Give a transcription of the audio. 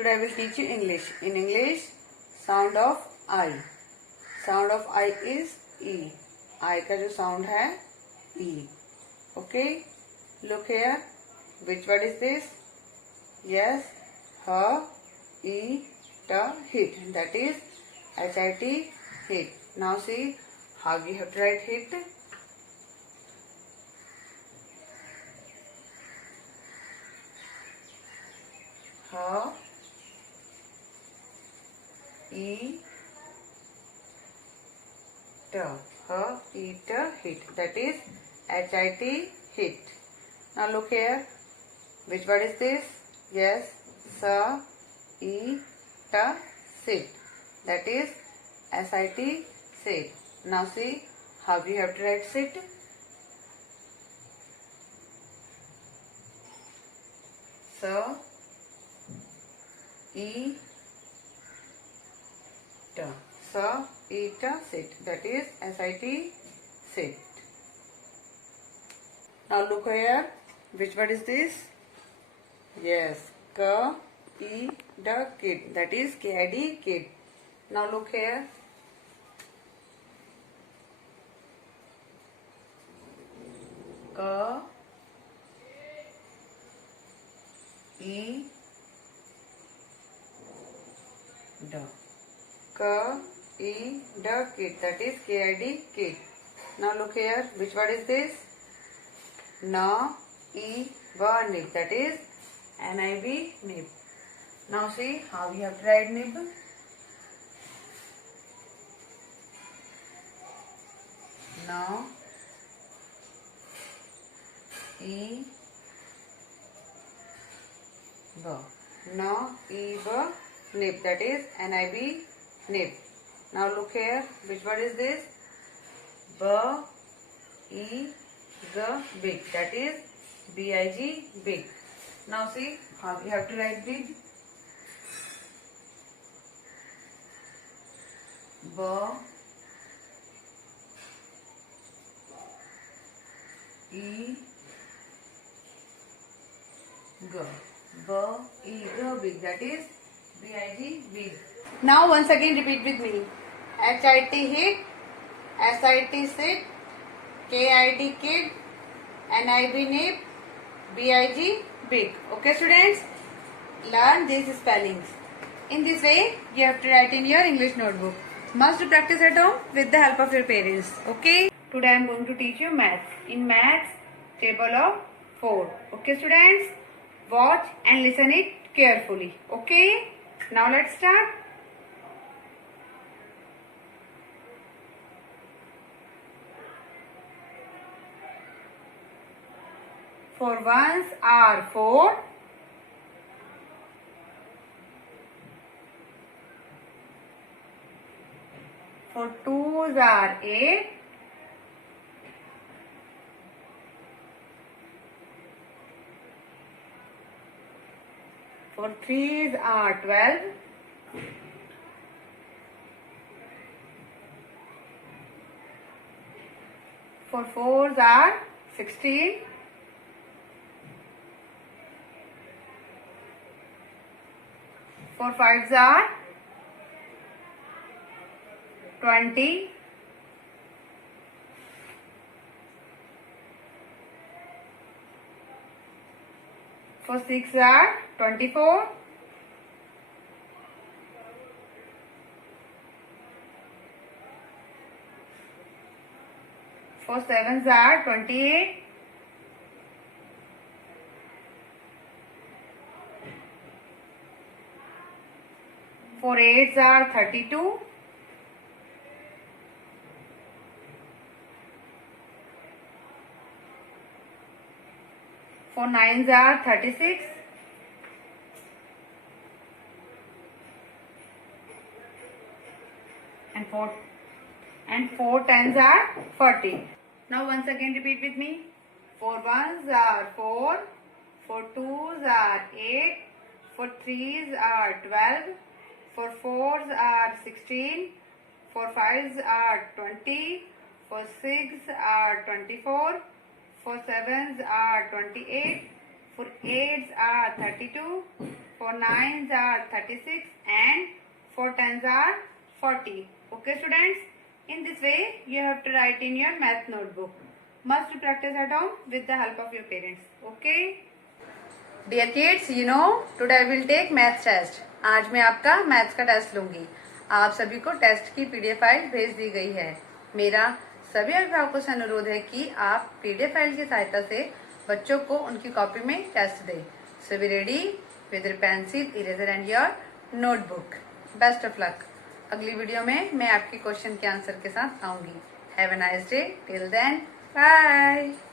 Today I will teach you English. In English, sound of I. Sound of I is E. I का जो sound है E. Okay? Look here. Which word is this? Yes. H, E, T, hit. That is H-I-T, hit. Now see how we have to write hit. H, E, T. H, E, T, hit. That is H-I-T, hit. Now look here. Which word is this? Yes. S, E, T, sit. That is S-I-T, sit. Now see how we have to write sit. S, E, T. S, E, T, sit. That is S-I-T, sit. Now look here. Which word is this? Yes. K, E, D, kid. That is K-I-D, kid. Now look here. K, E, D. K, E, D, kid. That is K-I-D, kid. Now look here. Which word is this? N, E, B, nib. That is N-I-B, nib. Now see how we have to write nib. N, E, B. N, E, B, nib. That is N-I-B, nib. Now look here. Which word is this? B, E, G, big. That is B-I-G, big. Now see how we have to write big. B, E, G. B, E, G, big. That is B-I-G, big. Now once again repeat with me. H-I-T, hit. S-I-T, sit. K-I-D, kid. N-I-B, nib. B-I-G, big. Okay students? Learn these spellings. In this way, you have to write in your English notebook. Must practice at home with the help of your parents. Okay? Today I am going to teach you maths. In maths, table of 4. Okay students? Watch and listen it carefully. Okay? Now let's start. For ones are 4. For twos are 8. For threes are 12. For fours are 16. For fives are 20. For six are 24. For sevens are 28. For eights are 32. For nines are 36. And four tens are 40. Now once again repeat with me. For ones are 4. For twos are 8. For threes are 12. For fours are 16. For fives are 20. For six are 24. For sevens are 28. For eights are 32. 4 9s are 36 and 4 10s are 40. Okay students, in this way you have to write in your math notebook. Must practice at home with the help of your parents. Okay? Dear kids, you know today I will take math test. आज मैं आपका maths का test लूंगी. आप सभी को test की PDF file भेज दी गई है. मेरा सभी अभिभावकों से अनुरोध है कि आप पीडीएफ फाइल की सहायता से बच्चों को उनकी कॉपी में टेस्ट दें. So be ready with your pencil, eraser and your notebook. Best of luck. अगली वीडियो में मैं आपके क्वेश्चन के आंसर के साथ आऊंगी. Have a nice day. Till then, bye.